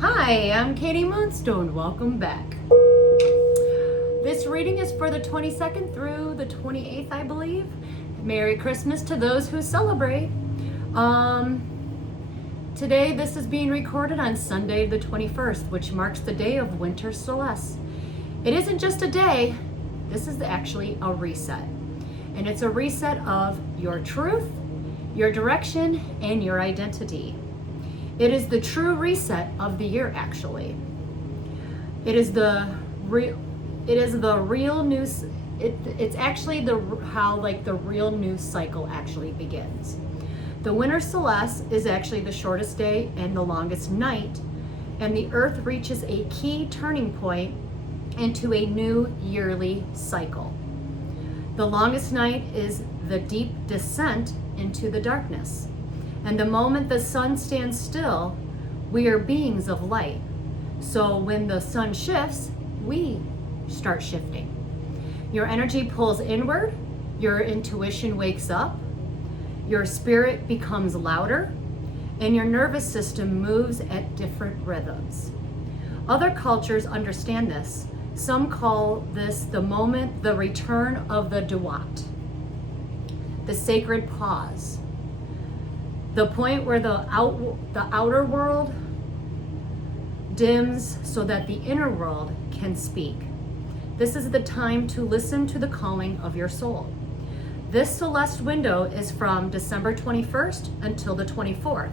Hi, I'm Katie Moonstone. Welcome back. This reading is for the 22nd through the 28th, I believe. Merry Christmas to those who celebrate. Today, this is being recorded on Sunday the 21st, which marks the day of Winter Solstice. It isn't just a day, this is actually a reset. And it's a reset of your truth, your direction, and your identity. It is the true reset of the year, actually. It's actually how the real news cycle actually begins. The Winter Solstice is actually the shortest day and the longest night, and the Earth reaches a key turning point into a new yearly cycle. The longest night is the deep descent into the darkness. And the moment the sun stands still, we are beings of light. So when the sun shifts, we start shifting. Your energy pulls inward, your intuition wakes up, your spirit becomes louder, and your nervous system moves at different rhythms. Other cultures understand this. Some call this the moment, the return of the duat, the sacred pause. The point where the outer world dims so that the inner world can speak. This is the time to listen to the calling of your soul. This Celeste window is from December 21st until the 24th.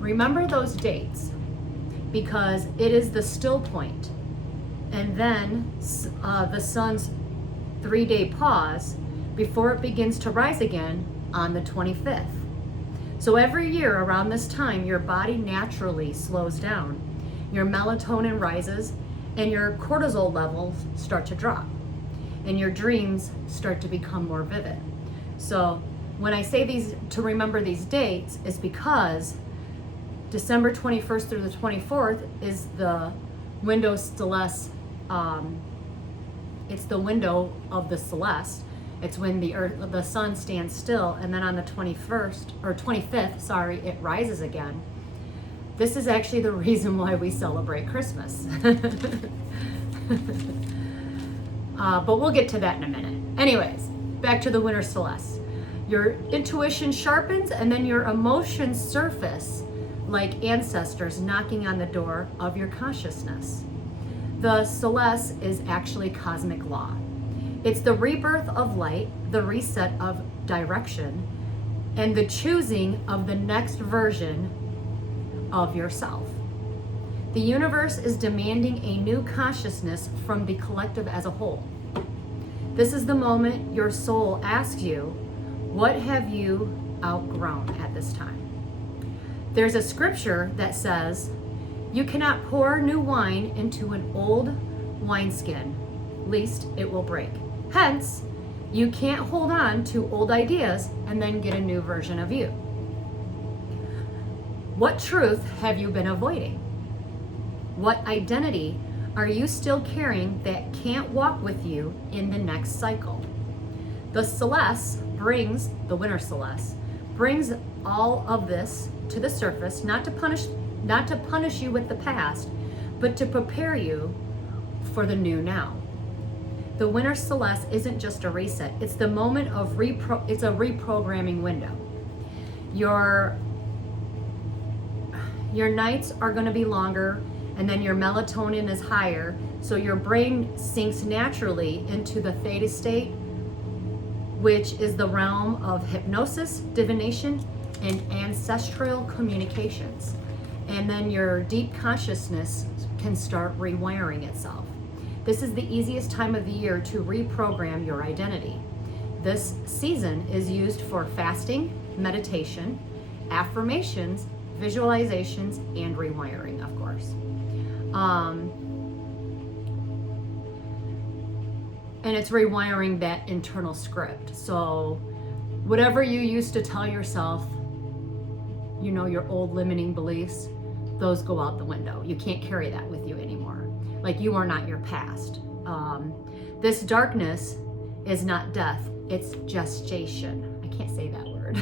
Remember those dates because it is the still point. And then the sun's 3-day pause before it begins to rise again on the 25th. So every year around this time, your body naturally slows down. Your melatonin rises and your cortisol levels start to drop. And your dreams start to become more vivid. So when I say to remember these dates is because December 21st through the 24th is the window Celeste. It's the window of the Celeste. It's when the sun stands still, and then on the 25th, it rises again. This is actually the reason why we celebrate Christmas. But we'll get to that in a minute. Anyways, back to the Winter Solstice. Your intuition sharpens, and then your emotions surface like ancestors knocking on the door of your consciousness. The Celeste is actually cosmic law. It's the rebirth of light, the reset of direction, and the choosing of the next version of yourself. The universe is demanding a new consciousness from the collective as a whole. This is the moment your soul asks you, what have you outgrown at this time? There's a scripture that says, you cannot pour new wine into an old wineskin, lest it will break. Hence, you can't hold on to old ideas and then get a new version of you. What truth have you been avoiding? What identity are you still carrying that can't walk with you in the next cycle? The Winter Solstice brings all of this to the surface, not to punish you with the past, but to prepare you for the new now. The Winter Solstice isn't just a reset. It's the moment of it's a reprogramming window. Your nights are going to be longer, and then your melatonin is higher, so your brain sinks naturally into the theta state, which is the realm of hypnosis, divination, and ancestral communications. And then your deep consciousness can start rewiring itself. This is the easiest time of the year to reprogram your identity. This season is used for fasting, meditation, affirmations, visualizations, and rewiring, of course. And it's rewiring that internal script. So whatever you used to tell yourself, your old limiting beliefs, those go out the window. You can't carry that with you anymore. Like, you are not your past. This darkness is not death, it's gestation. I can't say that word.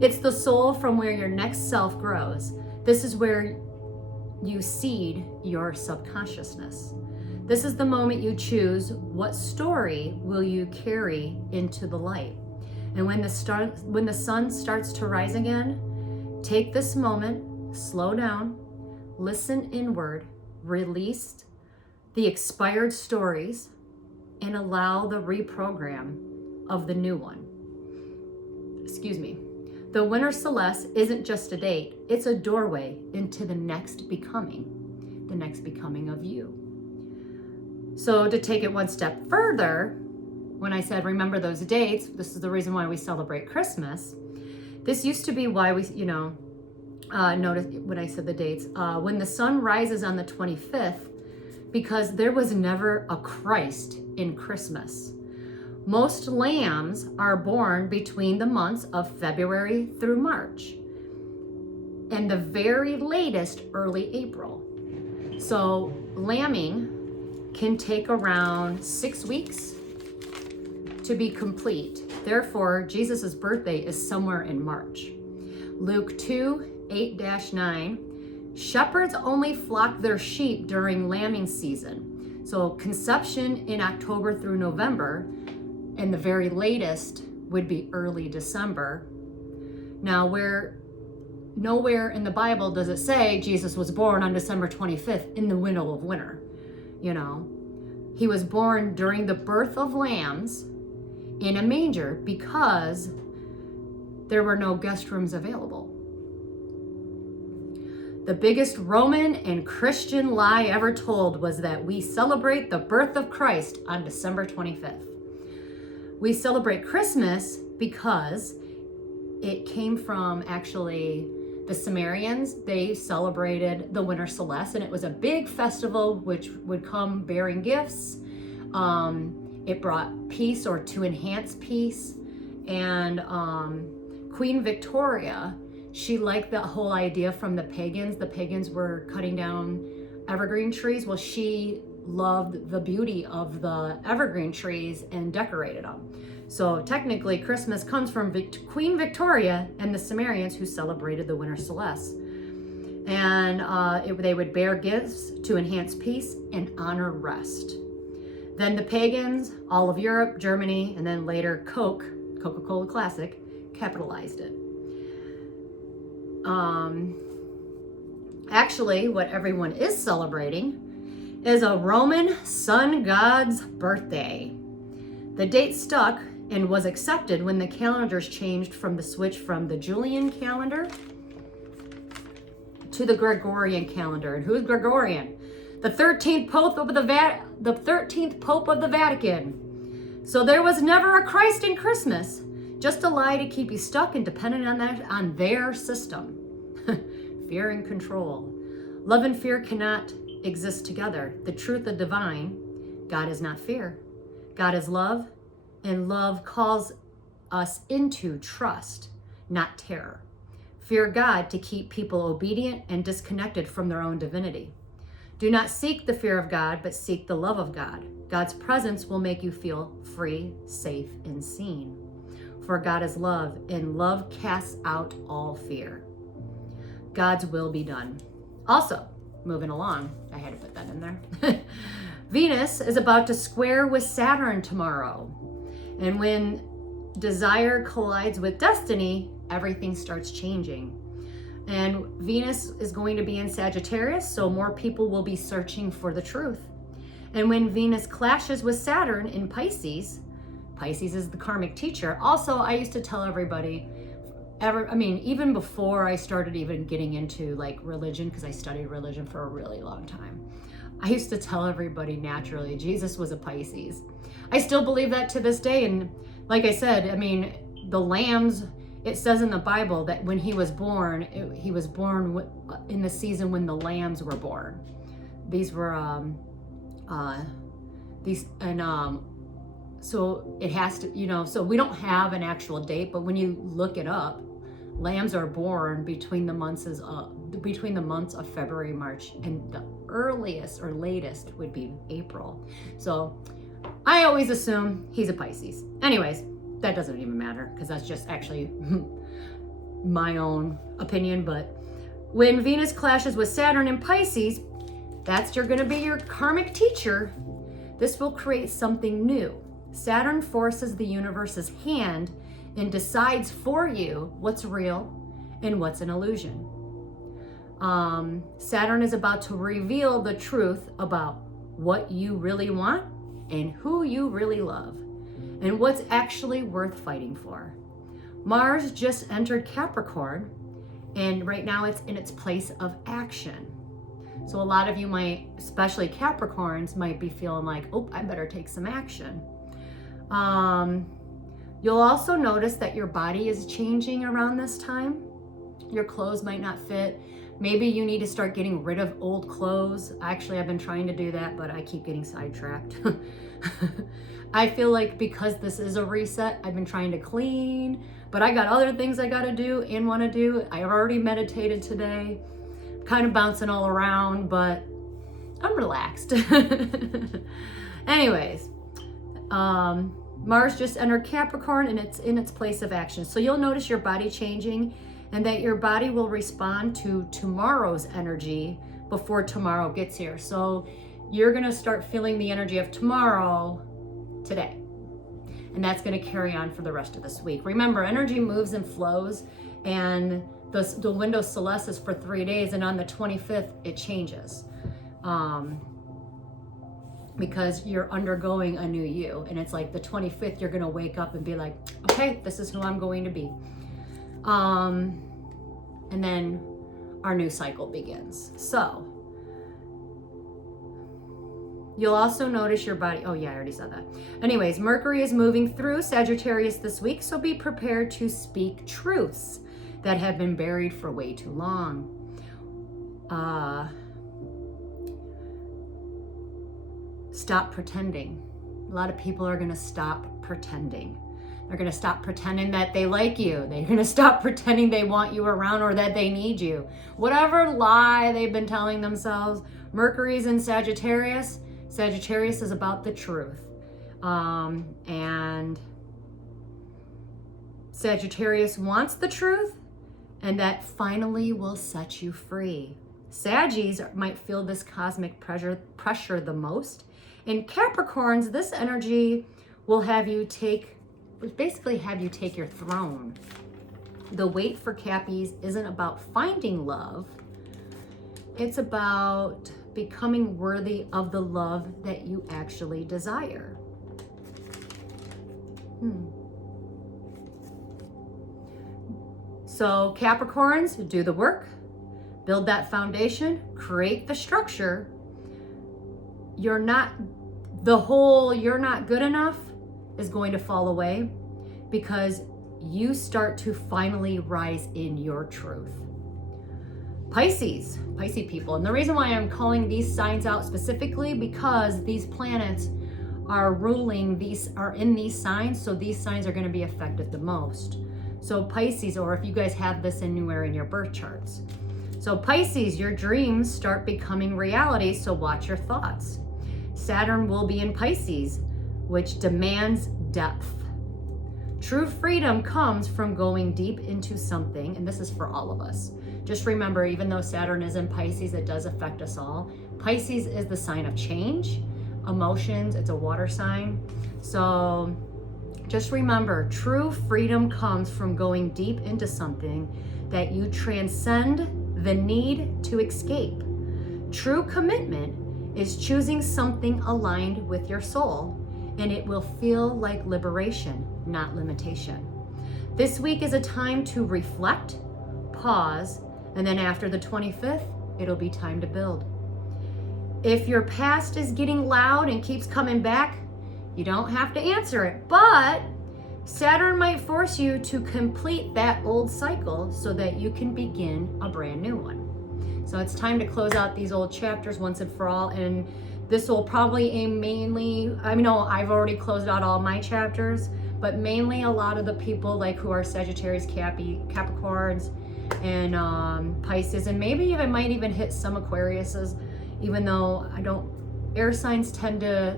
It's the soul from where your next self grows. This is where you seed your subconsciousness. This is the moment you choose what story will you carry into the light. And when the sun starts to rise again, take this moment, slow down, listen inward, release the expired stories, and allow the reprogram of the new one. Excuse me. The Winter Solstice isn't just a date, it's a doorway into the next becoming of you. So to take it one step further, when I said remember those dates, this is the reason why we celebrate Christmas. This used to be why we, notice when I said the dates, when the sun rises on the 25th, because there was never a Christ in Christmas. Most lambs are born between the months of February through March, and the very latest early April. So lambing can take around 6 weeks to be complete. Therefore, Jesus' birthday is somewhere in March. Luke 2:8-9, shepherds only flock their sheep during lambing season. So conception in October through November, and the very latest would be early December. Now, nowhere in the Bible does it say Jesus was born on December 25th in the middle of winter. He was born during the birth of lambs in a manger because there were no guest rooms available. The biggest Roman and Christian lie ever told was that we celebrate the birth of Christ on December 25th. We celebrate Christmas because it came from actually the Sumerians. They celebrated the Winter Solstice, and it was a big festival which would come bearing gifts. It brought peace, or to enhance peace. And Queen Victoria, she liked the whole idea from the pagans. The pagans were cutting down evergreen trees. Well, she loved the beauty of the evergreen trees and decorated them. So technically Christmas comes from Queen Victoria and the Sumerians, who celebrated the Winter Solstice. And they would bear gifts to enhance peace and honor rest. Then the pagans, all of Europe, Germany, and then later Coca-Cola Classic, capitalized it. Actually, what everyone is celebrating is a Roman sun god's birthday. The date stuck and was accepted when the calendars changed from the switch from the Julian calendar to the Gregorian calendar. And who's Gregorian? The 13th Pope of the Vatican. So there was never a Christ in Christmas, just a lie to keep you stuck and dependent on their system. Fear and control. Love and fear cannot exist together. The truth of divine, God is not fear. God is love, and love calls us into trust, not terror. Fear God to keep people obedient and disconnected from their own divinity. Do not seek the fear of God, but seek the love of God. God's presence will make you feel free, safe, and seen. For God is love, and love casts out all fear. God's will be done. Also, moving along, I had to put that in there. Venus is about to square with Saturn tomorrow. And when desire collides with destiny, everything starts changing. And Venus is going to be in Sagittarius, so more people will be searching for the truth. And when Venus clashes with Saturn in Pisces, Pisces is the karmic teacher. Also, I used to tell everybody, even before I started even getting into like religion, because I studied religion for a really long time, I used to tell everybody naturally, Jesus was a Pisces. I still believe that to this day. And like I said, the lambs, it says in the Bible that when he was born, he was born in the season when the lambs were born. These were, so it has to, so we don't have an actual date, but when you look it up, lambs are born between the months of February, March, and the earliest or latest would be April. So I always assume he's a Pisces. Anyways, that doesn't even matter because that's just actually my own opinion. But When Venus clashes with Saturn in Pisces, that's going to be your karmic teacher. This will create something new. Saturn forces the universe's hand and decides for you what's real and what's an illusion. Saturn is about to reveal the truth about what you really want and who you really love and what's actually worth fighting for. Mars just entered Capricorn, and right now it's in its place of action. So a lot of you might, especially Capricorns, might be feeling like, oh, I better take some action. You'll also notice that your body is changing around this time. Your clothes might not fit. Maybe you need to start getting rid of old clothes. Actually, I've been trying to do that, but I keep getting sidetracked. I feel like because this is a reset, I've been trying to clean, but I got other things I got to do and want to do. I already meditated today, kind of bouncing all around, but I'm relaxed. Anyways, Mars just entered Capricorn and it's in its place of action. So you'll notice your body changing and that your body will respond to tomorrow's energy before tomorrow gets here. So you're going to start feeling the energy of tomorrow today. And that's going to carry on for the rest of this week. Remember, energy moves and flows, and the window Celeste is for 3 days, and on the 25th, it changes. Because you're undergoing a new you. And it's like the 25th, you're going to wake up and be like, okay, this is who I'm going to be. And then our new cycle begins. So you'll also notice your body. Oh yeah, I already said that. Anyways, Mercury is moving through Sagittarius this week. So be prepared to speak truths that have been buried for way too long. Stop pretending. A lot of people are going to stop pretending. They're going to stop pretending that they like you. They're going to stop pretending they want you around or that they need you. Whatever lie they've been telling themselves. Mercury's in Sagittarius. Sagittarius is about the truth. And Sagittarius wants the truth, and that finally will set you free. Sagittarius might feel this cosmic pressure the most. In Capricorns, this energy will basically have you take your throne. The wait for Cappies isn't about finding love. It's about becoming worthy of the love that you actually desire. So Capricorns, do the work, build that foundation, create the structure. You're not good enough is going to fall away because you start to finally rise in your truth. Pisces people, and the reason why I'm calling these signs out specifically because these planets are in these signs, so these signs are going to be affected the most. So Pisces, or if you guys have this anywhere in your birth charts. So Pisces, your dreams start becoming reality, so watch your thoughts. Saturn will be in Pisces, which demands depth. True freedom comes from going deep into something, and this is for all of us. Just remember, even though Saturn is in Pisces, it does affect us all. Pisces is the sign of change, emotions, it's a water sign. So just remember, true freedom comes from going deep into something that you transcend the need to escape. True commitment is choosing something aligned with your soul, and it will feel like liberation, not limitation. This week is a time to reflect, pause, and then after the 25th, it'll be time to build. If your past is getting loud and keeps coming back, you don't have to answer it, but Saturn might force you to complete that old cycle so that you can begin a brand new one. So it's time to close out these old chapters once and for all, and this will probably aim mainly, I've already closed out all my chapters, but mainly a lot of the people like who are Sagittarius, Capricorns, and Pisces, and maybe even might even hit some Aquariuses, even though air signs tend to,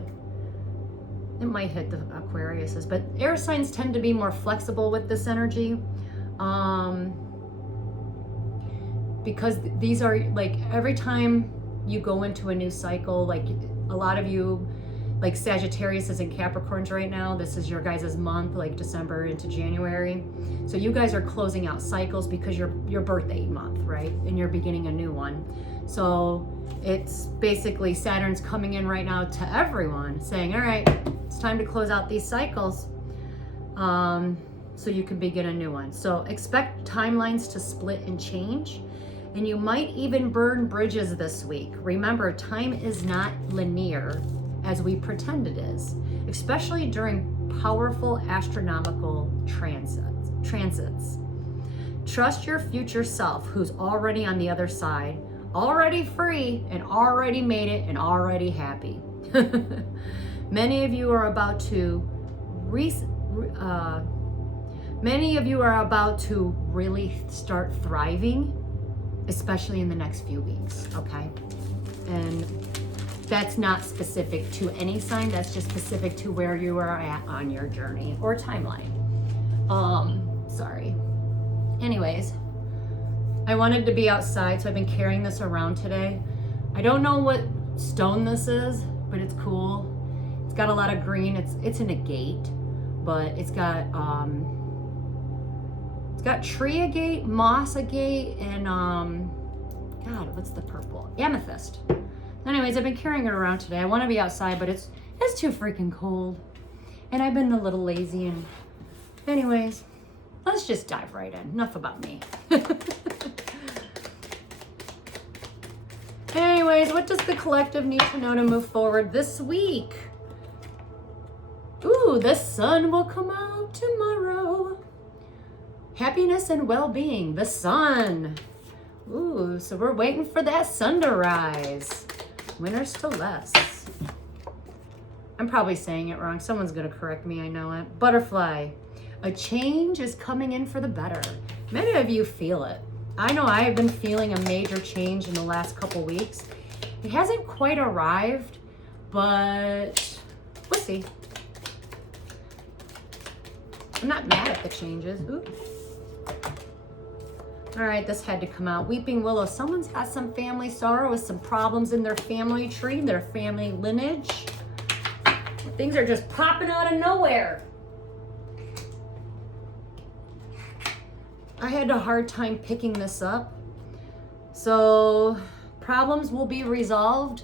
it might hit the Aquariuses, but air signs tend to be more flexible with this energy. because these are like every time you go into a new cycle, like a lot of you, like Sagittarius is in Capricorns right now. This is your guys' month, like December into January. So you guys are closing out cycles because your birthday month, right? And you're beginning a new one. So it's basically Saturn's coming in right now to everyone saying, all right, it's time to close out these cycles. So you can begin a new one. So expect timelines to split and change. And you might even burn bridges this week. Remember, time is not linear as we pretend it is, especially during powerful astronomical transits. Trust your future self, who's already on the other side, already free and already made it and already happy. Many of you are about to really start thriving, especially in the next few weeks, okay? And that's not specific to any sign, that's just specific to where you are at on your journey or timeline. Sorry. Anyways, I wanted to be outside, so I've been carrying this around today. I don't know what stone this is, but it's cool. It's got a lot of green. It's an agate, but it's got tree agate, moss agate, and God, what's the purple? Amethyst. Anyways, I've been carrying it around today. I want to be outside, but it's too freaking cold, and I've been a little lazy. And anyways, let's just dive right in. Enough about me. Anyways, what does the collective need to know to move forward this week? Ooh, the sun will come out tomorrow. Happiness and well-being, the sun. Ooh, so we're waiting for that sun to rise. Winter Solstice. I'm probably saying it wrong. Someone's gonna correct me, I know it. Butterfly. A change is coming in for the better. Many of you feel it. I know I have been feeling a major change in the last couple weeks. It hasn't quite arrived, but we'll see. I'm not mad at the changes. Ooh. All right, this had to come out. Weeping Willow. Someone's got some family sorrow with some problems in their family tree, their family lineage. Things are just popping out of nowhere. I had a hard time picking this up. So problems will be resolved.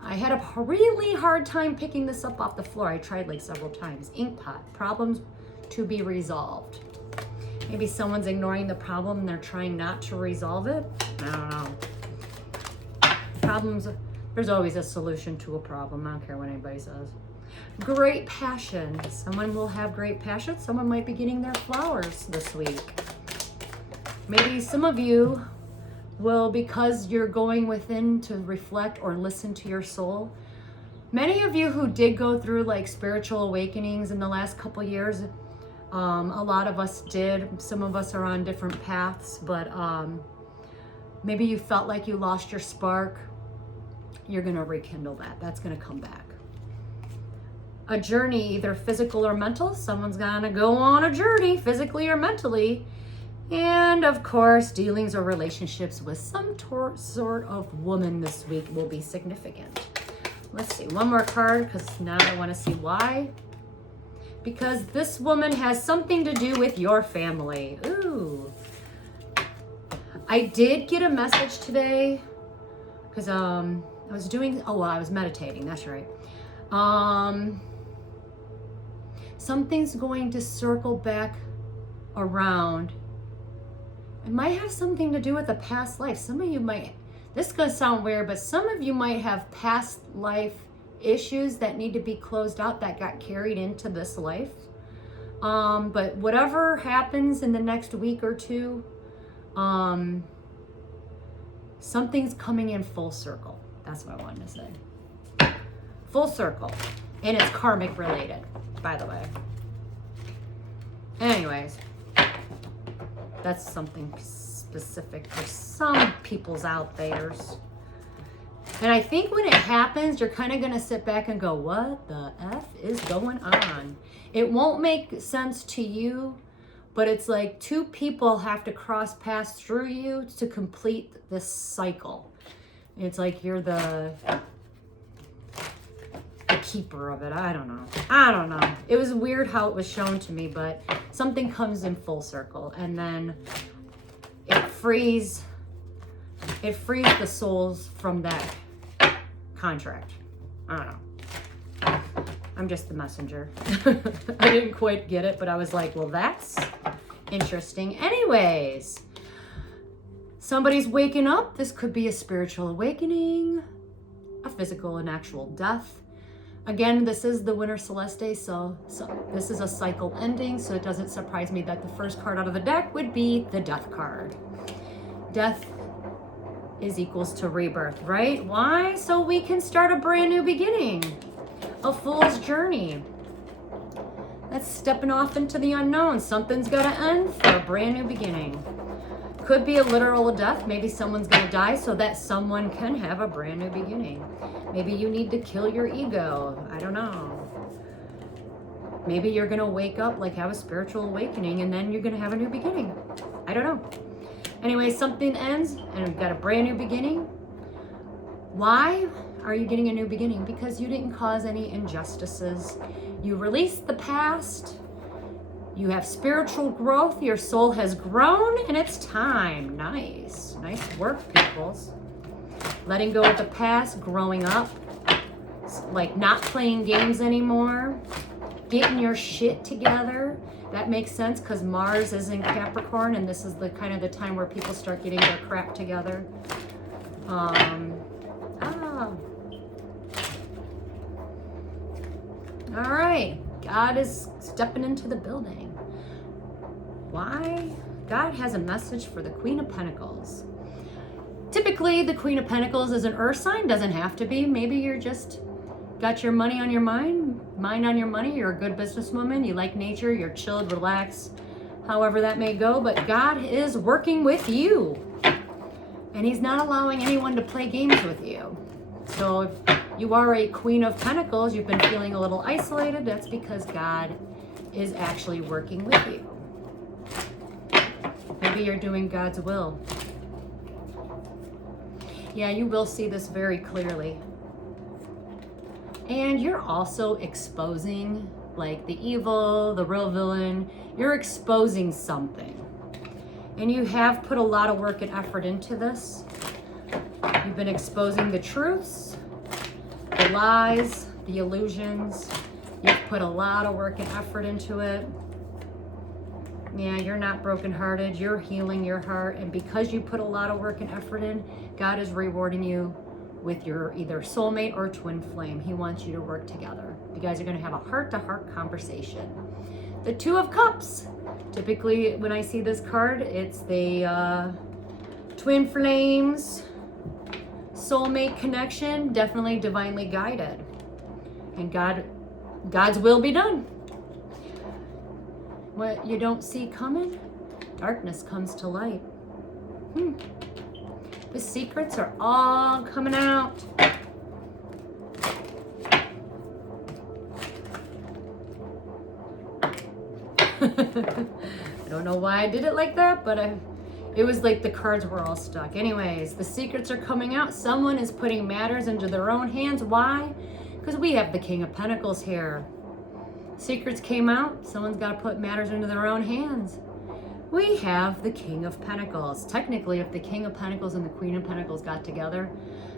I had a really hard time picking this up off the floor. I tried like several times. Ink pot. Problems to be resolved. Maybe someone's ignoring the problem and they're trying not to resolve it. I don't know. Problems, there's always a solution to a problem. I don't care what anybody says. Great passion. Someone will have great passion. Someone might be getting their flowers this week. Maybe some of you will, because you're going within to reflect or listen to your soul. Many of you who did go through like spiritual awakenings in the last couple years, a lot of us did. Some of us are on different paths, but maybe you felt like you lost your spark. You're gonna rekindle that. That's gonna come back. A journey, either physical or mental. Someone's gonna go on a journey, physically or mentally. And of course, dealings or relationships with some sort of woman this week will be significant. Let's see, one more card, because now I want to see why. Because this woman has something to do with your family. Ooh. I did get a message today, because I was meditating, that's right. Something's going to circle back around. It might have something to do with a past life. Some of you might, this is gonna sound weird, but some of you might have past life issues that need to be closed out that got carried into this life. But whatever happens in the next week or two, something's coming in full circle. That's what I wanted to say. Full circle. And it's karmic related, by the way. Anyways. That's something specific for some people's out there's. And I think when it happens, you're kind of going to sit back and go, what the F is going on? It won't make sense to you, but it's like two people have to cross paths through you to complete this cycle. It's like you're the keeper of it. I don't know. It was weird how it was shown to me, but something comes in full circle, and then it frees the souls from that contract. I don't know. I'm just the messenger. I didn't quite get it, but I was like, well, that's interesting. Anyways, somebody's waking up. This could be a spiritual awakening, a physical and actual death. Again, this is the Winter Solstice, so this is a cycle ending, so it doesn't surprise me that the first card out of the deck would be the Death card. Death is equals to rebirth, right? Why? So we can start a brand new beginning, a fool's journey. That's stepping off into the unknown. Something's got to end for a brand new beginning. Could be a literal death. Maybe someone's going to die so that someone can have a brand new beginning. Maybe you need to kill your ego. I don't know. Maybe you're going to wake up, like have a spiritual awakening, and then you're going to have a new beginning. I don't know. Anyway, something ends and we've got a brand new beginning. Why are you getting a new beginning? Because you didn't cause any injustices. You released the past. You have spiritual growth. Your soul has grown and it's time. Nice. Nice work, peoples. Letting go of the past, growing up, like not playing games anymore, getting your shit together. That makes sense because Mars is in Capricorn, and this is the kind of the time where people start getting their crap together. All right, God is stepping into the building. Why? God has a message for the Queen of Pentacles. Typically, the Queen of Pentacles is an earth sign. Doesn't have to be. Maybe you're just got your money on your mind on your money. You're a good businesswoman. You like nature. You're chilled, relaxed, however that may go. But God is working with you. And he's not allowing anyone to play games with you. So if you are a Queen of Pentacles, you've been feeling a little isolated. That's because God is actually working with you. Maybe you're doing God's will. Yeah, you will see this very clearly. And you're also exposing, like, the evil, the real villain. You're exposing something. And you have put a lot of work and effort into this. You've been exposing the truths, the lies, the illusions. You've put a lot of work and effort into it. Yeah, you're not brokenhearted. You're healing your heart. And because you put a lot of work and effort in, God is rewarding you with your either soulmate or twin flame. He wants you to work together. You guys are going to have a heart-to-heart conversation. The Two of Cups. Typically, when I see this card, it's the twin flames, soulmate connection, definitely divinely guided. And God's will be done. What you don't see coming, darkness comes to light. The secrets are all coming out. I don't know why I did it like that, but it was like the cards were all stuck. Anyways, the secrets are coming out. Someone is putting matters into their own hands. Why? Because we have the King of Pentacles here. Secrets came out. Someone's got to put matters into their own hands. We have the King of Pentacles. Technically, if the King of Pentacles and the Queen of Pentacles got together,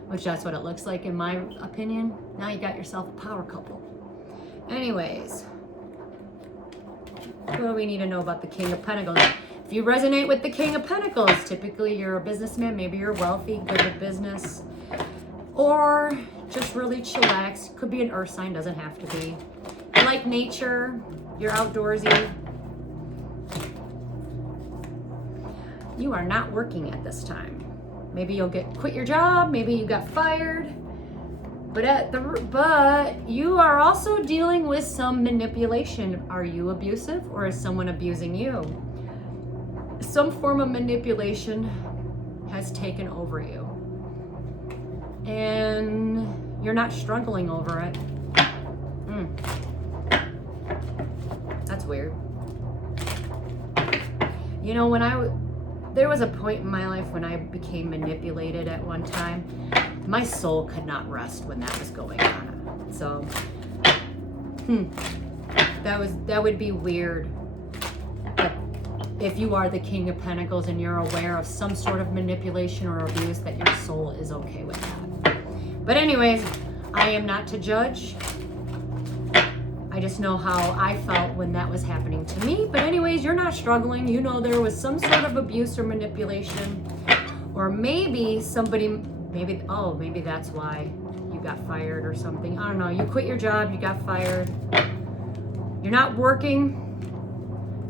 which that's what it looks like in my opinion, now you got yourself a power couple. Anyways, what do we need to know about the King of Pentacles? If you resonate with the King of Pentacles, typically you're a businessman, maybe you're wealthy, good with business, or just really chillax. Could be an earth sign, doesn't have to be. You like nature, you're outdoorsy. You are not working at this time. Maybe you'll quit your job, maybe you got fired. But you are also dealing with some manipulation. Are you abusive or is someone abusing you? Some form of manipulation has taken over you. And you're not struggling over it. That's weird. You know, there was a point in my life when I became manipulated at one time. My soul could not rest when that was going on. So, that would be weird. But if you are the King of Pentacles and you're aware of some sort of manipulation or abuse, that your soul is okay with that. But anyways, I am not to judge. I just know how I felt when that was happening to me. But anyways, you're not struggling. You know there was some sort of abuse or manipulation. Or maybe somebody, maybe that's why you got fired or something. I don't know. You quit your job, you got fired. You're not working.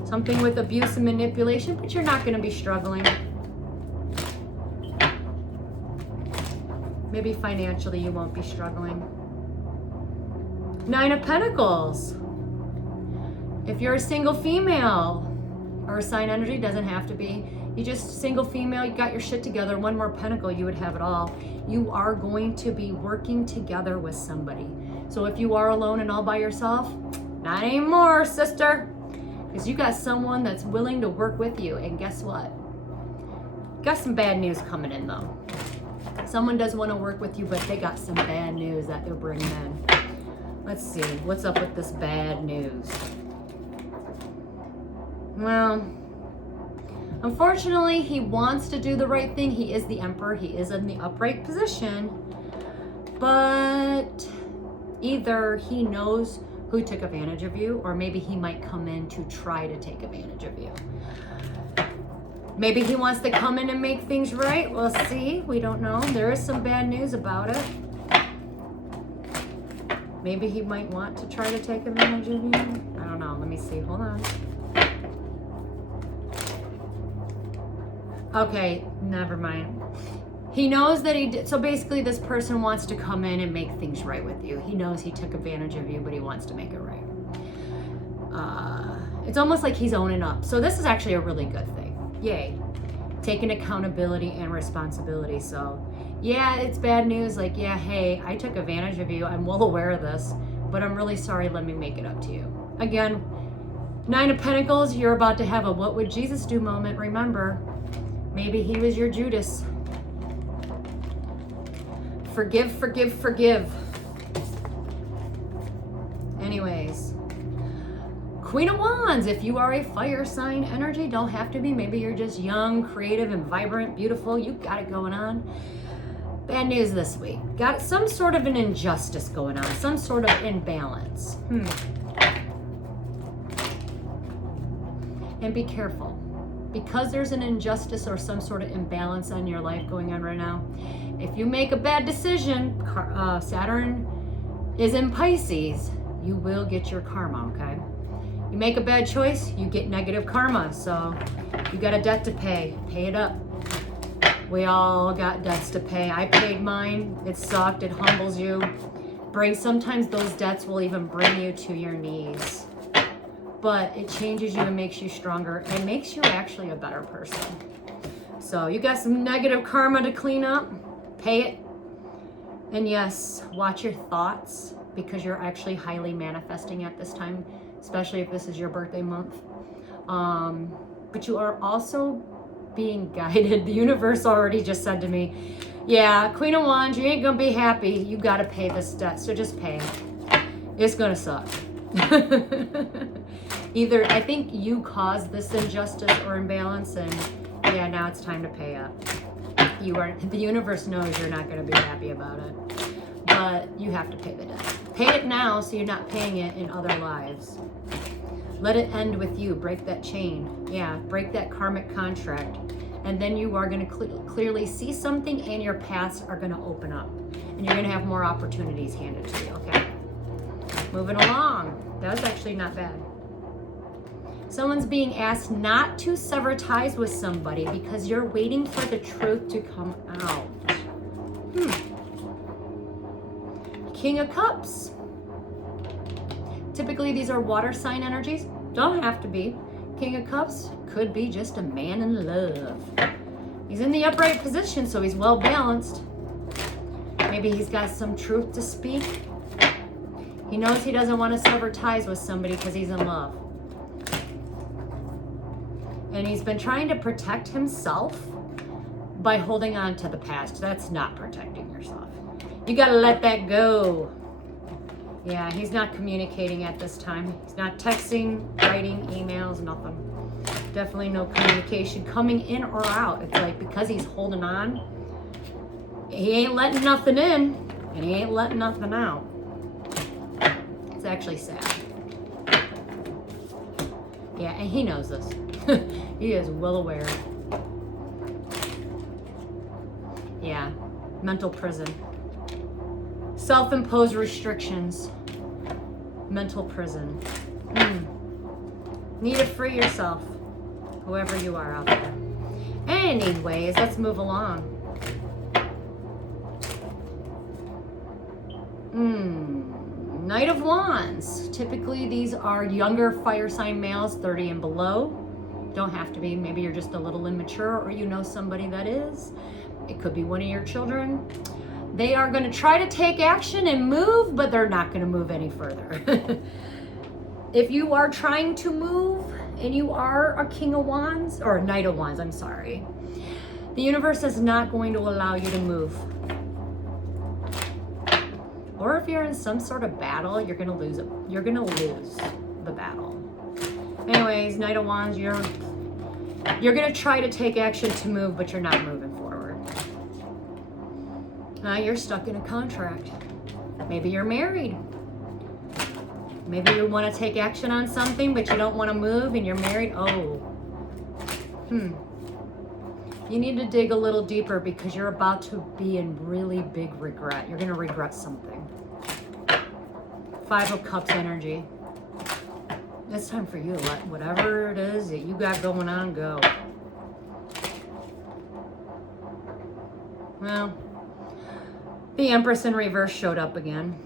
Something with abuse and manipulation, but you're not going to be struggling. Maybe financially you won't be struggling. 9 of Pentacles. If you're a single female, or a sign energy, doesn't have to be. You just single female, you got your shit together, 1 more pentacle, you would have it all. You are going to be working together with somebody. So if you are alone and all by yourself, not anymore, sister. Because you got someone that's willing to work with you. And guess what? Got some bad news coming in though. Someone does want to work with you, but they got some bad news that they're bringing in. Let's see, what's up with this bad news? Well, unfortunately, he wants to do the right thing. He is the Emperor. He is in the upright position. But either he knows who took advantage of you, or maybe he might come in to try to take advantage of you. Maybe he wants to come in and make things right. We'll see. We don't know. There is some bad news about it. Maybe he might want to try to take advantage of you. I don't know. Let me see. Hold on. Okay, never mind. He knows that he did. So basically this person wants to come in and make things right with you. He knows he took advantage of you, but he wants to make it right. It's almost like he's owning up. So this is actually a really good thing. Yay. Taking accountability and responsibility. So yeah, it's bad news. Like, yeah, hey, I took advantage of you. I'm well aware of this, but I'm really sorry. Let me make it up to you. Again, 9 of Pentacles, you're about to have a what would Jesus do moment. Remember, maybe he was your Judas. Forgive, forgive, forgive. Anyways, Queen of Wands, if you are a fire sign energy, don't have to be. Maybe you're just young, creative, and vibrant, beautiful. You got it going on. Bad news this week. Got some sort of an injustice going on, some sort of imbalance. And be careful. Because there's an injustice or some sort of imbalance in your life going on right now, if you make a bad decision, Saturn is in Pisces, you will get your karma, okay? You make a bad choice, you get negative karma. So you got a debt to pay it up. We all got debts to pay. I paid mine. It sucked. It humbles you. Sometimes those debts will even bring you to your knees. But it changes you and makes you stronger and makes you actually a better person. So you got some negative karma to clean up. Pay it. And yes, watch your thoughts, because you're actually highly manifesting at this time, especially if this is your birthday month. But you are also being guided. The universe already just said to me, yeah, Queen of Wands, you ain't gonna be happy. You gotta pay this debt, so just pay it. It's gonna suck. Either I think you caused this injustice or imbalance, and yeah, now it's time to pay up. The universe knows you're not going to be happy about it, but you have to pay the debt. Pay it now so you're not paying it in other lives. Let it end with you. Break that chain. Yeah, break that karmic contract. And then you are going to clearly see something, and your paths are going to open up. And you're going to have more opportunities handed to you, okay? Moving along. That was actually not bad. Someone's being asked not to sever ties with somebody because you're waiting for the truth to come out. King of Cups. Typically, these are water sign energies. Don't have to be. King of Cups could be just a man in love. He's in the upright position, so he's well balanced. Maybe he's got some truth to speak. He knows he doesn't want to sever ties with somebody because he's in love. And he's been trying to protect himself by holding on to the past. That's not protecting yourself. You gotta let that go. Yeah, he's not communicating at this time. He's not texting, writing, emails, nothing. Definitely no communication coming in or out. It's like because he's holding on, he ain't letting nothing in and he ain't letting nothing out. It's actually sad. Yeah, and he knows this. He is well aware. Yeah, mental prison. Self-imposed restrictions. Mental prison. Need to free yourself, whoever you are out there. Anyways, let's move along. Knight of Wands. Typically, these are younger fire sign males, 30 and below. Don't have to be. Maybe you're just a little immature or you know somebody that is. It could be one of your children. They are going to try to take action and move, but they're not going to move any further. If you are trying to move and you are a King of Wands, or a Knight of Wands, I'm sorry, the universe is not going to allow you to move. Or if you're in some sort of battle, you're going to lose it. You're going to lose the battle. Anyways, Knight of Wands, you're going to try to take action to move, but you're not moving forward. You're stuck in a contract. Maybe you're married. Maybe you want to take action on something, but you don't want to move and you're married. Oh. You need to dig a little deeper because you're about to be in really big regret. You're going to regret something. 5 of Cups energy. It's time for you to let whatever it is that you got going on go. Well, the Empress in reverse showed up again.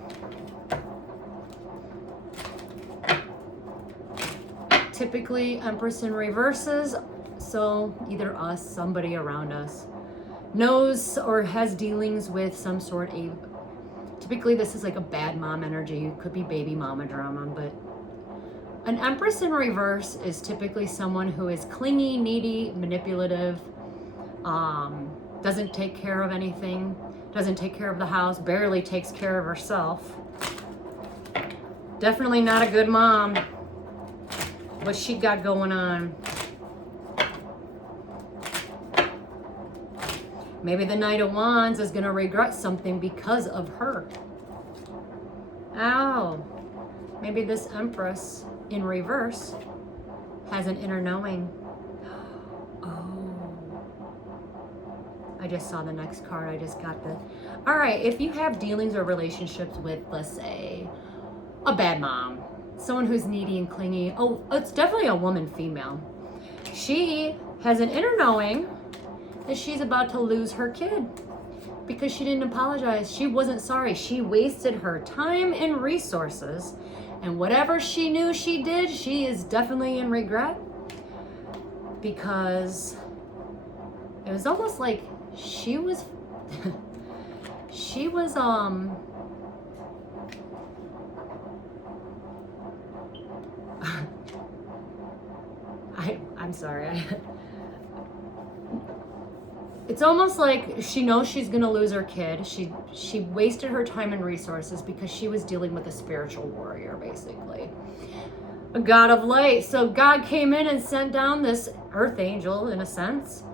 Typically, Empress in reverses, so either us, somebody around us, knows or has dealings with some sort of, typically this is like a bad mom energy. It could be baby mama drama, but an Empress in reverse is typically someone who is clingy, needy, manipulative, doesn't take care of anything, doesn't take care of the house, barely takes care of herself. Definitely not a good mom. What she got going on. Maybe the Knight of Wands is going to regret something because of her. Ow. Maybe this Empress in reverse has an inner knowing. Oh. I just saw the next card. I just got the... All right, if you have dealings or relationships with, let's say, a bad mom, someone who's needy and clingy. Oh, it's definitely a woman, female. She has an inner knowing that she's about to lose her kid because she didn't apologize. She wasn't sorry. She wasted her time and resources, and whatever she knew she did, she is definitely in regret because it was almost like she was I'm sorry. It's almost like she knows she's gonna lose her kid. She wasted her time and resources because she was dealing with a spiritual warrior, basically. A god of light. So God came in and sent down this earth angel, in a sense.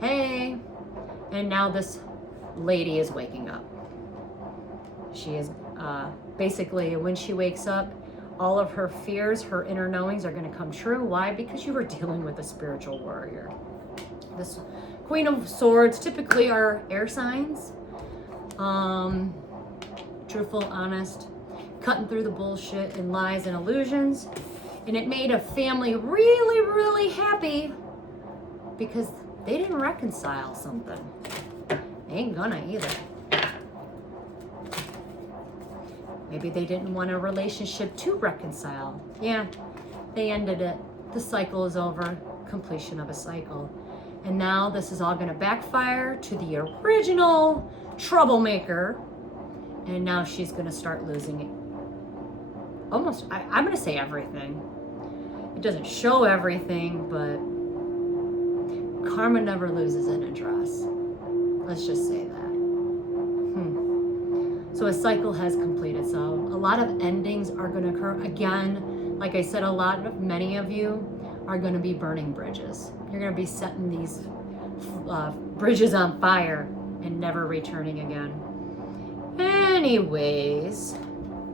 Hey. And now this lady is waking up. She is basically, when she wakes up, all of her fears, her inner knowings are going to come true. Why? Because you were dealing with a spiritual warrior. This Queen of Swords typically are air signs. Truthful, honest, cutting through the bullshit and lies and illusions. And it made a family really, really happy because they didn't reconcile something. They ain't gonna either. Maybe they didn't want a relationship to reconcile. Yeah, they ended it. The cycle is over. Completion of a cycle. And now this is all going to backfire to the original troublemaker. And now she's going to start losing it. Almost, I'm going to say everything. It doesn't show everything, but Karma never loses an address. Let's just say that. So a cycle has completed. So a lot of endings are going to occur. Again, like I said, many of you are going to be burning bridges. You're going to be setting these bridges on fire and never returning again. Anyways,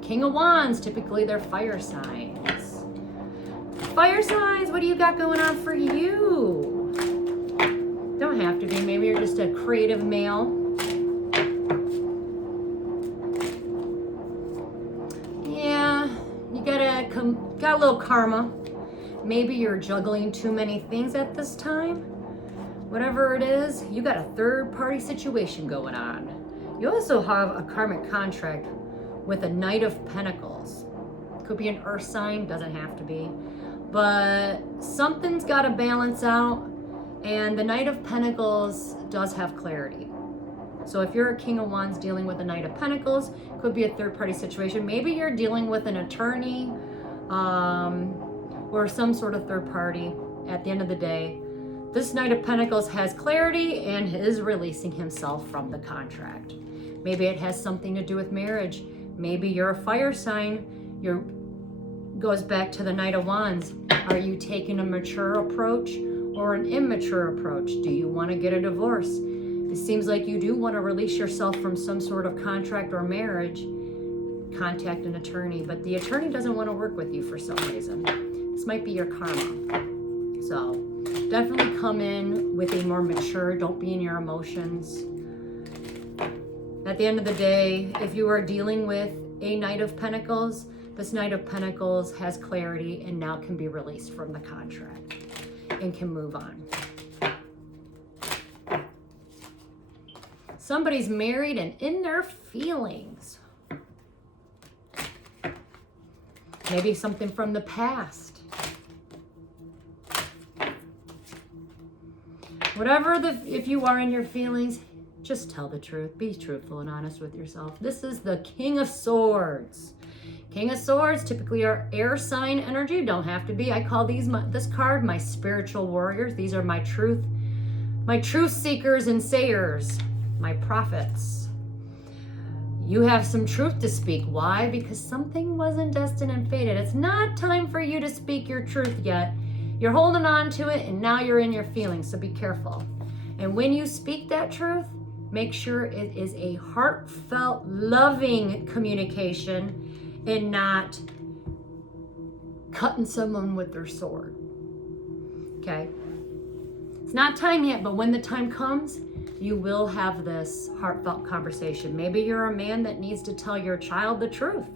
King of Wands, typically they're fire signs. Fire signs, what do you got going on for you? Don't have to be. Maybe you're just a creative male. Yeah, you got a little karma. Maybe you're juggling too many things at this time. Whatever it is, you got a third-party situation going on. You also have a karmic contract with a Knight of Pentacles. Could be an earth sign, doesn't have to be. But something's got to balance out, and the Knight of Pentacles does have clarity. So if you're a King of Wands dealing with a Knight of Pentacles, could be a third-party situation. Maybe you're dealing with an attorney or some sort of third party. At the end of the day, this Knight of Pentacles has clarity and is releasing himself from the contract. Maybe it has something to do with marriage. Maybe you're a fire sign. Goes back to the Knight of Wands. Are you taking a mature approach or an immature approach? Do you want to get a divorce? It seems like you do want to release yourself from some sort of contract or marriage. Contact an attorney, but the attorney doesn't want to work with you for some reason. This might be your karma. So definitely come in with a more mature, don't be in your emotions. At the end of the day, if you are dealing with a Knight of Pentacles, this Knight of Pentacles has clarity and now can be released from the contract and can move on. Somebody's married and in their feelings. Maybe something from the past. If you are in your feelings, just tell the truth. Be truthful and honest with yourself. This is the King of Swords. King of Swords typically are air sign energy. Don't have to be. I call this card my spiritual warriors. These are my truth seekers and sayers, my prophets. You have some truth to speak. Why? Because something wasn't destined and fated. It's not time for you to speak your truth yet. You're holding on to it and now you're in your feelings, so be careful. And when you speak that truth, make sure it is a heartfelt, loving communication and not cutting someone with their sword. Okay? It's not time yet, but when the time comes, you will have this heartfelt conversation. Maybe you're a man that needs to tell your child the truth,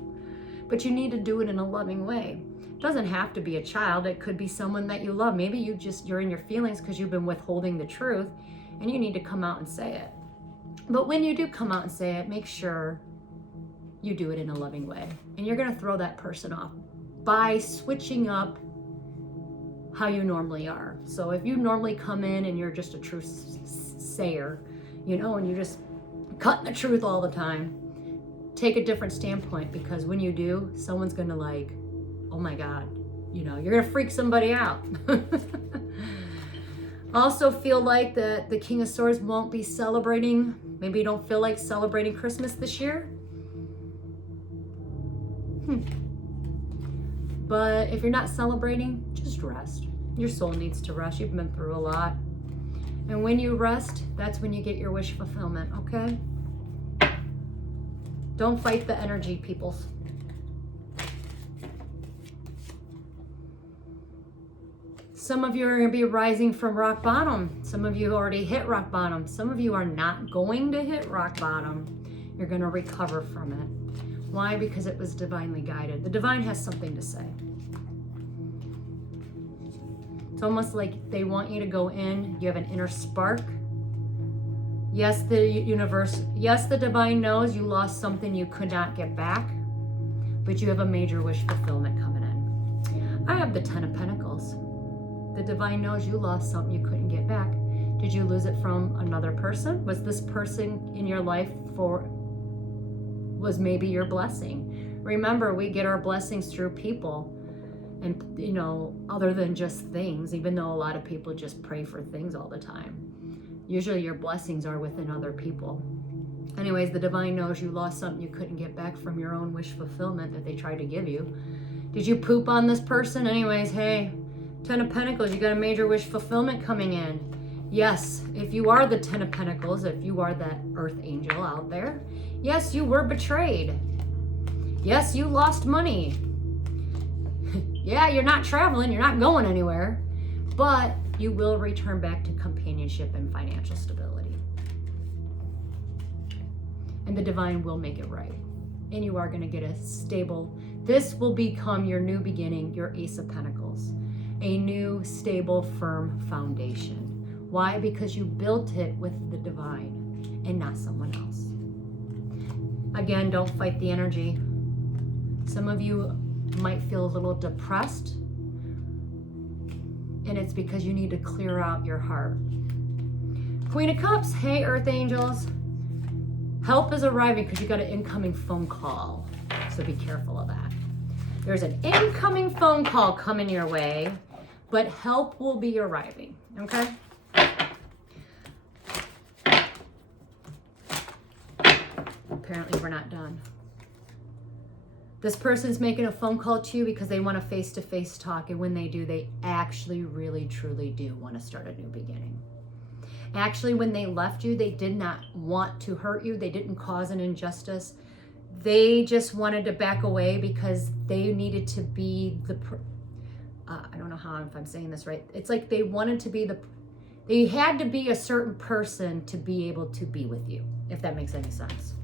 but you need to do it in a loving way. It doesn't have to be a child. It could be someone that you love. Maybe you're in your feelings because you've been withholding the truth and you need to come out and say it. But when you do come out and say it, make sure you do it in a loving way. And you're going to throw that person off by switching up how you normally are. So if you normally come in and you're just a truth sayer, and you're just cutting the truth all the time, take a different standpoint, because when you do, someone's going to oh my God, you're going to freak somebody out. Also feel like that the King of Swords won't be celebrating. Maybe you don't feel like celebrating Christmas this year. But if you're not celebrating, just rest. Your soul needs to rest. You've been through a lot. And when you rest, that's when you get your wish fulfillment, okay? Don't fight the energy, peoples. Some of you are going to be rising from rock bottom. Some of you already hit rock bottom. Some of you are not going to hit rock bottom. You're going to recover from it. Why? Because it was divinely guided. The divine has something to say. It's almost like they want you to go in. You have an inner spark. Yes, the universe, yes, the divine knows you lost something you could not get back, but you have a major wish fulfillment coming in. I have the 10 of Pentacles. The divine knows you lost something you couldn't get back. Did you lose it from another person? Was this person in your life was maybe your blessing? Remember, we get our blessings through people. And, you know, other than just things, even though a lot of people just pray for things all the time, usually your blessings are within other people. Anyways, the divine knows you lost something you couldn't get back from your own wish fulfillment that they tried to give you. Did you poop on this person? Anyways, hey, 10 of Pentacles, you got a major wish fulfillment coming in. Yes, if you are the 10 of Pentacles, if you are that earth angel out there, yes, you were betrayed. Yes, you lost money. Yeah, you're not traveling, you're not going anywhere, but you will return back to companionship and financial stability. And the divine will make it right. And you are going to get a stable, this will become your new beginning, your Ace of Pentacles. A new, stable, firm foundation. Why? Because you built it with the divine and not someone else. Again, don't fight the energy. Some of you might feel a little depressed, and it's because you need to clear out your heart. Queen of Cups, hey Earth Angels. Help is arriving because you got an incoming phone call, so be careful of that. There's an incoming phone call coming your way, but help will be arriving, okay? Apparently we're not done. This person's making a phone call to you because they want a face-to-face talk, and when they do, they actually really truly do want to start a new beginning. Actually, when they left you, they did not want to hurt you. They didn't cause an injustice. They just wanted to back away because they needed to be the I don't know how, if I'm saying this right. It's like they wanted to be they had to be a certain person to be able to be with you, if that makes any sense.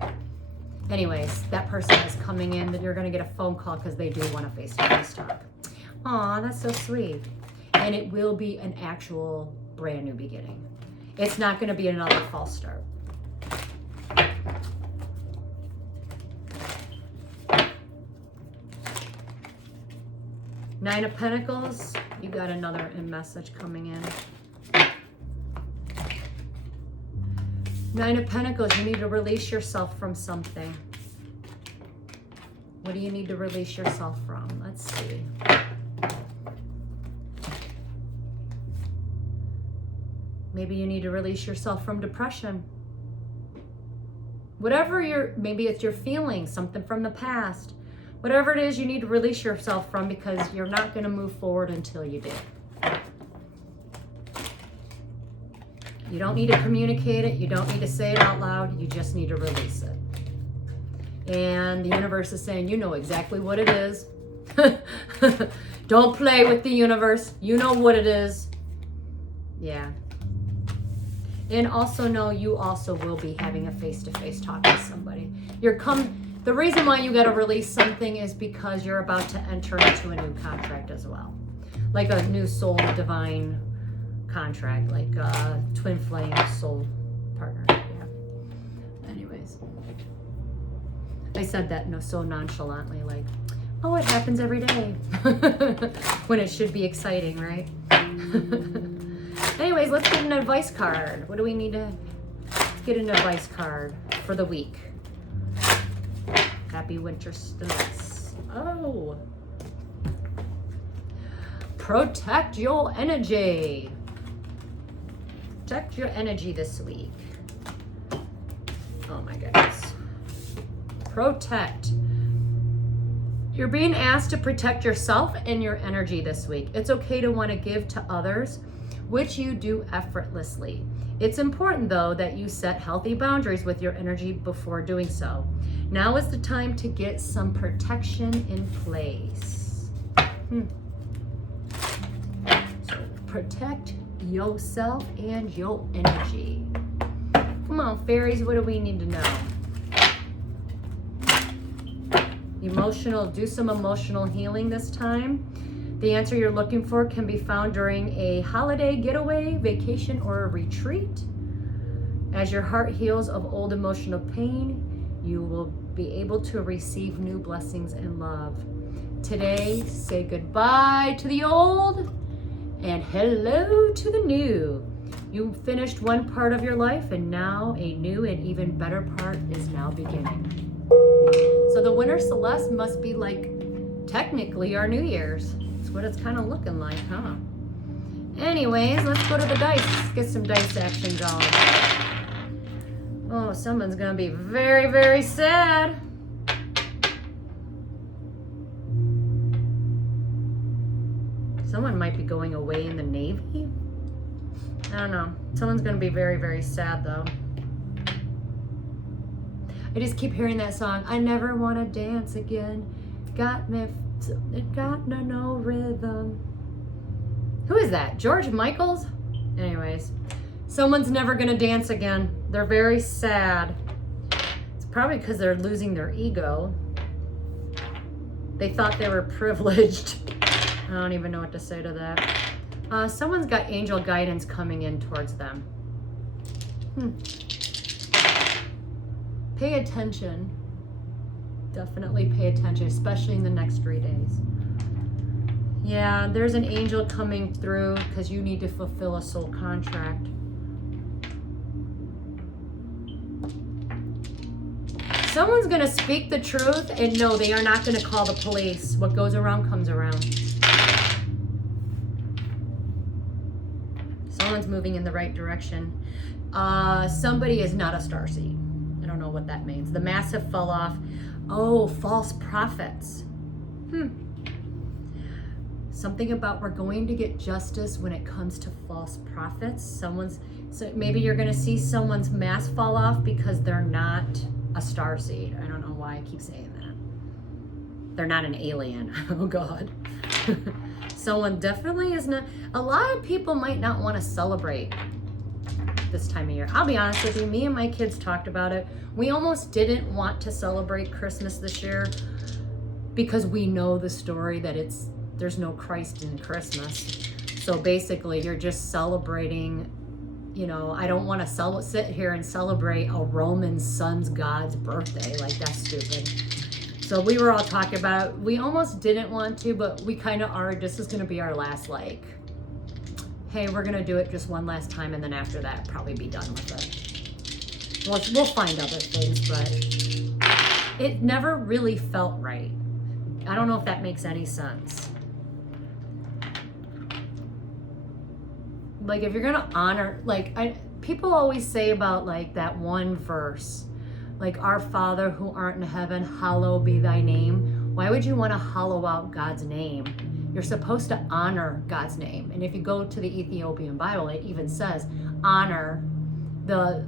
Anyways, that person is coming in, that you're going to get a phone call because they do want a face-to-face talk. Aw, that's so sweet. And it will be an actual brand new beginning. It's not going to be another false start. Nine of Pentacles, you got another message coming in. Nine of Pentacles, you need to release yourself from something. What do you need to release yourself from? Let's see. Maybe you need to release yourself from depression. Whatever maybe it's your feelings, something from the past. Whatever it is, you need to release yourself from, because you're not going to move forward until you do. You don't need to communicate it. You don't need to say it out loud. You just need to release it. And the universe is saying, you know exactly what it is. Don't play with the universe. You know what it is. Yeah. And also know you also will be having a face-to-face talk with somebody. The reason why you got to release something is because you're about to enter into a new contract as well. Like a new soul divine contract, like twin flame soul partner. Yeah. Anyways, I said that so nonchalantly, like, oh, it happens every day. When it should be exciting, right? Anyways, let's get an advice card. What do we need to get an advice card for the week? Happy Winter Solstice. Oh. Protect your energy. Protect your energy this week. Oh my goodness. Protect. You're being asked to protect yourself and your energy this week. It's okay to want to give to others, which you do effortlessly. It's important, though, that you set healthy boundaries with your energy before doing so. Now is the time to get some protection in place. So protect yourself and your energy. Come on, fairies, what do we need to know? Do some emotional healing this time. The answer you're looking for can be found during a holiday getaway, vacation, or a retreat. As your heart heals of old emotional pain, you will be able to receive new blessings and love. Today, say goodbye to the old and hello to the new. You finished one part of your life, and now a new and even better part is now beginning. So the Winter Solstice must be like technically our New Year's. It's what it's kind of looking like, huh? Anyways, let's go to the dice. Let's get some dice action going. Oh, someone's gonna be very, very sad. Someone might be going away in the Navy. I don't know. Someone's gonna be very, very sad though. I just keep hearing that song. I never want to dance again. It got no rhythm. Who is that? George Michaels? Anyways, someone's never gonna dance again. They're very sad. It's probably because they're losing their ego. They thought they were privileged. I don't even know what to say to that. Someone's got angel guidance coming in towards them. Pay attention. Definitely pay attention, especially in the next 3 days. Yeah, there's an angel coming through because you need to fulfill a soul contract. Someone's going to speak the truth, and no, they are not going to call the police. What goes around comes around. Someone's moving in the right direction. Somebody is not a starseed. I don't know what that means. The massive fell off. Oh, false prophets. Something about we're going to get justice when it comes to false prophets. So maybe you're going to see someone's mask fall off because they're not a starseed. I don't know why I keep saying that. They're not an alien. Oh God. Someone definitely is not. A lot of people might not want to celebrate this time of year. I'll be honest with you, me and my kids talked about it. We almost didn't want to celebrate Christmas this year because we know the story that there's no Christ in Christmas. So basically you're just celebrating, I don't want to sit here and celebrate a Roman sun's God's birthday. Like, that's stupid. So we were all talking about it. We almost didn't want to, but we kind of are. This is going to be our last, hey, we're going to do it just one last time, and then after that, probably be done with it. We'll find other things, but it never really felt right. I don't know if that makes any sense. Like, if you're going to honor, people always say about, that one verse, our Father who art in heaven, hallowed be thy name. Why would you want to hollow out God's name? You're supposed to honor God's name. And if you go to the Ethiopian Bible, it even says, honor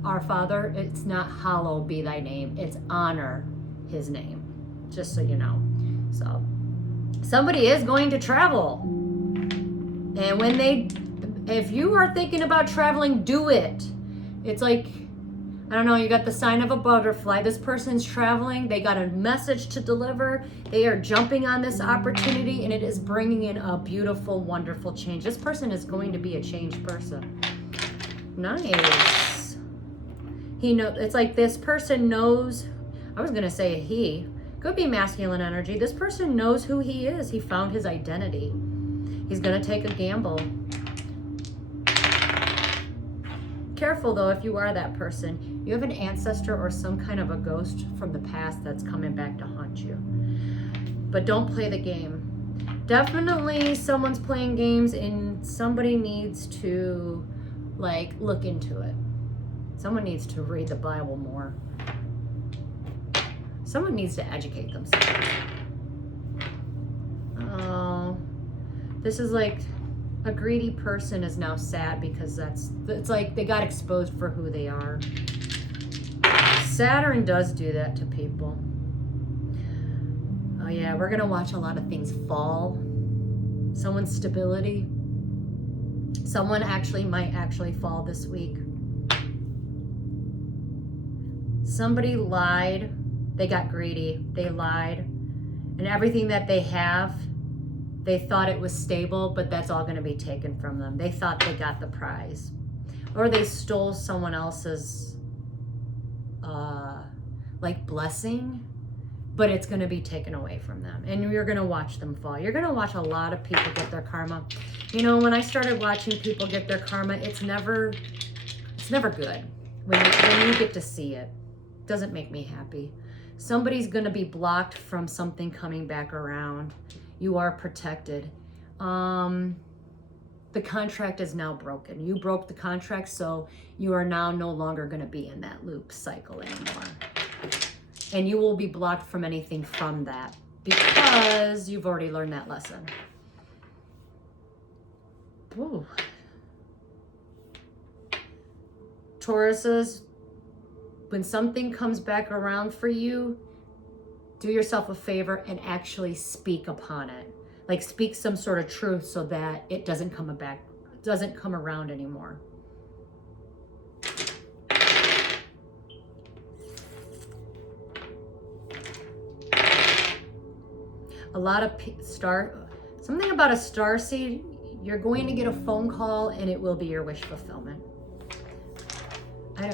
our Father. It's not hallowed be thy name. It's honor his name. Just so you know. So, somebody is going to travel. And if you are thinking about traveling, do it. It's I don't know, you got the sign of a butterfly. This person's traveling. They got a message to deliver. They are jumping on this opportunity, and it is bringing in a beautiful, wonderful change. This person is going to be a changed person. Nice. It's like this person knows, I was going to say he. Could be masculine energy. This person knows who he is. He found his identity. He's going to take a gamble. Careful though, if you are that person. You have an ancestor or some kind of a ghost from the past that's coming back to haunt you. But don't play the game. Definitely someone's playing games and somebody needs to look into it. Someone needs to read the Bible more. Someone needs to educate themselves. Oh, this is a greedy person is now sad because it's like they got exposed for who they are. Saturn does do that to people. Oh yeah, we're gonna watch a lot of things fall. Someone's stability. Someone might fall this week. Somebody lied. They got greedy. They lied. And everything that they have, they thought it was stable, but that's all going to be taken from them. They thought they got the prize. Or they stole someone else's blessing, but it's going to be taken away from them. And you're going to watch them fall. You're going to watch a lot of people get their karma. When I started watching people get their karma, it's never good. When you get to see it, it doesn't make me happy. Somebody's going to be blocked from something coming back around. You are protected. The contract is now broken. You broke the contract, so you are now no longer going to be in that loop cycle anymore. And you will be blocked from anything from that because you've already learned that lesson. Ooh. Tauruses, when something comes back around for you, do yourself a favor and actually speak upon it. Like speak some sort of truth so that it doesn't come around anymore. A lot of something about a star seed, you're going to get a phone call and it will be your wish fulfillment. I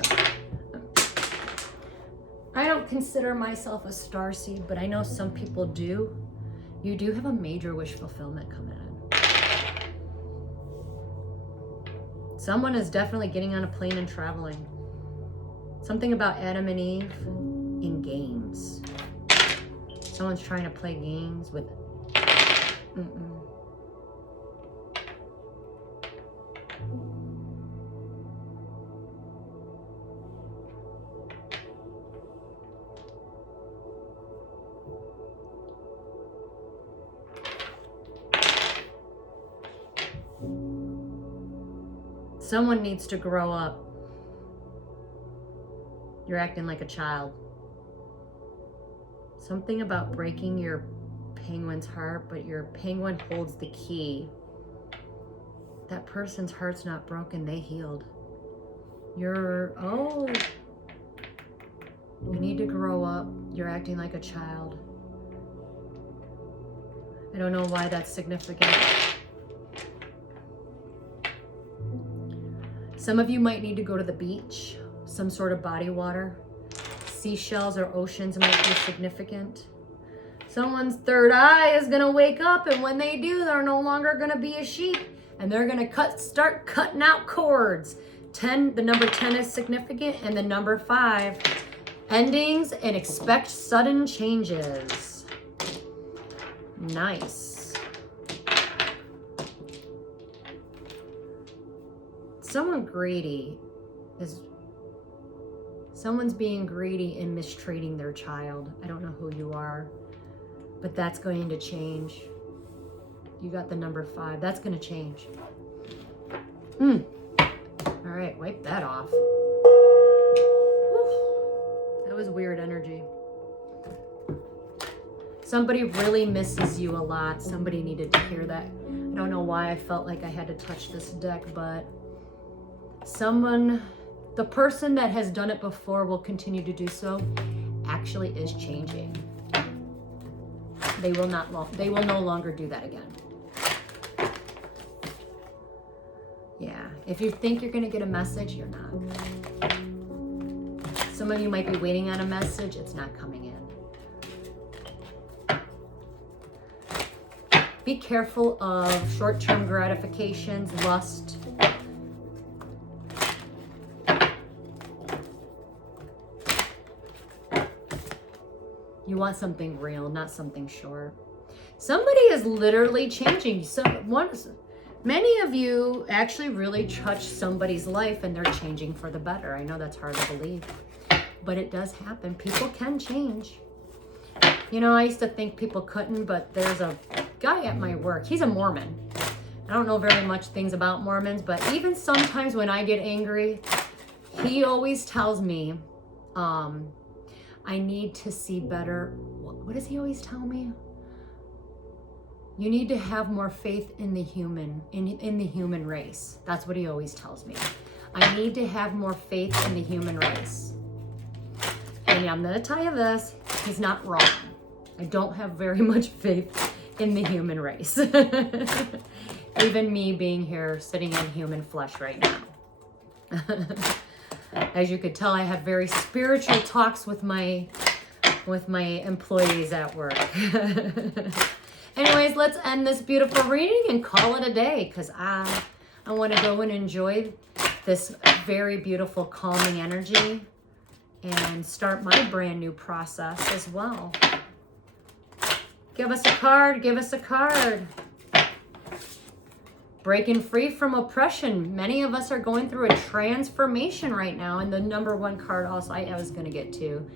don't consider myself a star seed, but I know some people do. You do have a major wish fulfillment coming in. Someone is definitely getting on a plane and traveling. Something about Adam and Eve in games. Someone's trying to play games with... Someone needs to grow up. You're acting like a child. Something about breaking your penguin's heart, but your penguin holds the key. That person's heart's not broken, they healed. You need to grow up. You're acting like a child. I don't know why that's significant. Some of you might need to go to the beach, some sort of body water. Seashells or oceans might be significant. Someone's third eye is gonna wake up, and when they do, they're no longer gonna be a sheep, and they're gonna start cutting out cords. The number 10 is significant, and the number 5, endings, and expect sudden changes. Nice. Someone's being greedy and mistreating their child. I don't know who you are, but that's going to change. You got the number 5. That's going to change. All right, wipe that off. Whew. That was weird energy. Somebody really misses you a lot. Somebody needed to hear that. I don't know why I felt like I had to touch this deck, but the person that has done it before will continue to do so, actually is changing. They will no longer do that again. Yeah, if you think you're gonna get a message, you're not. Some of you might be waiting on a message, it's not coming in. Be careful of short-term gratifications, lust. You want something real, not something short. Somebody is literally changing. Many of you actually really touch somebody's life and they're changing for the better. I know that's hard to believe, but it does happen. People can change. You know, I used to think people couldn't, but there's a guy at my work. He's a Mormon. I don't know very much things about Mormons, but even sometimes when I get angry, he always tells me, I need to see better. What does he always tell me? You need to have more faith in the human, in the human race. That's what he always tells me. I need to have more faith in the human race. And I'm gonna tell you this, he's not wrong. I don't have very much faith in the human race. Even me being here, sitting in human flesh right now. As you could tell, I have very spiritual talks with my employees at work. Anyways, let's end this beautiful reading and call it a day, because I want to go and enjoy this very beautiful calming energy and start my brand new process as well. Give us a card. Give us a card. breaking free from oppression. Many of us are going through a transformation right now. And the number one card also I was going to get to.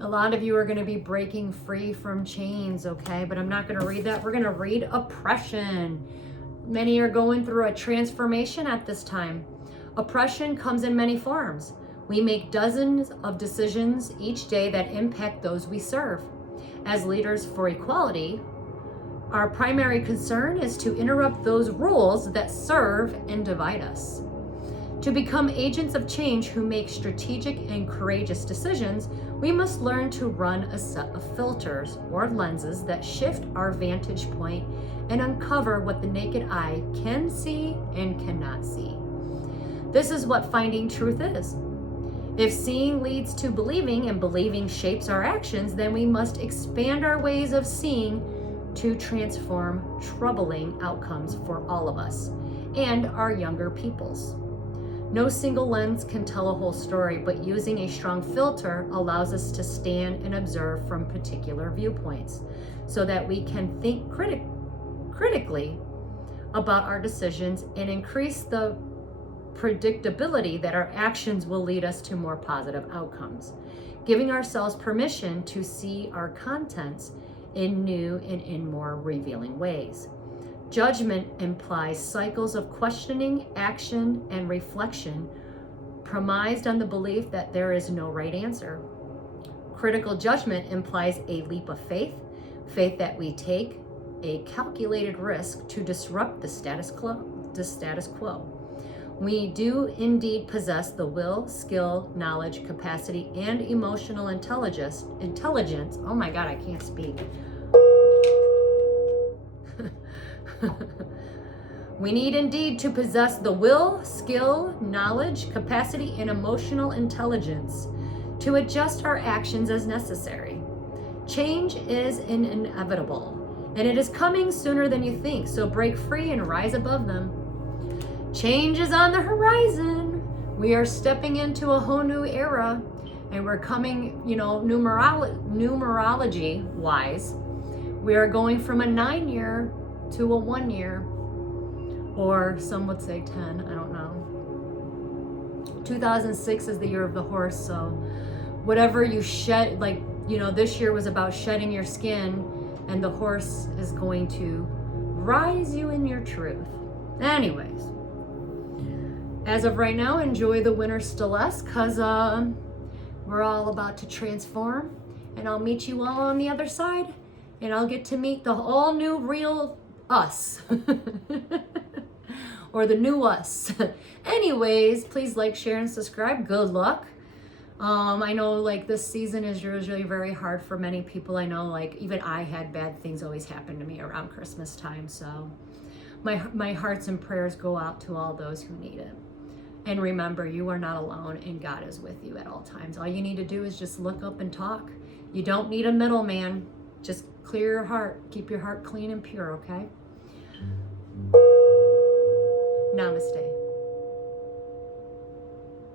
A lot of you are going to be breaking free from chains, okay? But I'm not going to read that. We're going to read oppression. Many are going through a transformation at this time. Oppression comes in many forms. We make dozens of decisions each day that impact those we serve. As leaders for equality, our primary concern is to interrupt those rules that serve and divide us. To become agents of change who make strategic and courageous decisions, we must learn to run a set of filters or lenses that shift our vantage point and uncover what the naked eye can see and cannot see. This is what finding truth is. If seeing leads to believing and believing shapes our actions, then we must expand our ways of seeing to transform troubling outcomes for all of us and our younger peoples. No single lens can tell a whole story, but using a strong filter allows us to stand and observe from particular viewpoints so that we can think critically about our decisions and increase the predictability that our actions will lead us to more positive outcomes, giving ourselves permission to see our contents in new and in more revealing ways. Judgment implies cycles of questioning, action, and reflection premised on the belief that there is no right answer. Critical judgment implies a leap of faith that we take a calculated risk to disrupt the status quo. We do indeed possess the will, skill, knowledge, capacity, and emotional intelligence. Oh my God, I can't speak. We need indeed to possess the will, skill, knowledge, capacity, and emotional intelligence to adjust our actions as necessary. Change is inevitable, and it is coming sooner than you think, so break free and rise above them. Change is on the horizon. We are stepping into a whole new era, and we're coming, numerology wise, we are going from a 9-year to a 1 year, or some would say 10, I don't know. 2006 is the year of the horse, so whatever you shed, this year was about shedding your skin, and the horse is going to rise you in your truth. Anyways, as of right now, enjoy the Winter Solstice, because we're all about to transform, and I'll meet you all on the other side, and I'll get to meet the all new real us. Or the new us. Anyways, please like, share, and subscribe. Good luck. I know this season is usually very hard for many people. I know even I had bad things always happen to me around Christmas time. So my hearts and prayers go out to all those who need it. And remember, you are not alone, and God is with you at all times. All you need to do is just look up and talk. You don't need a middleman. Just clear your heart. Keep your heart clean and pure, okay? Namaste.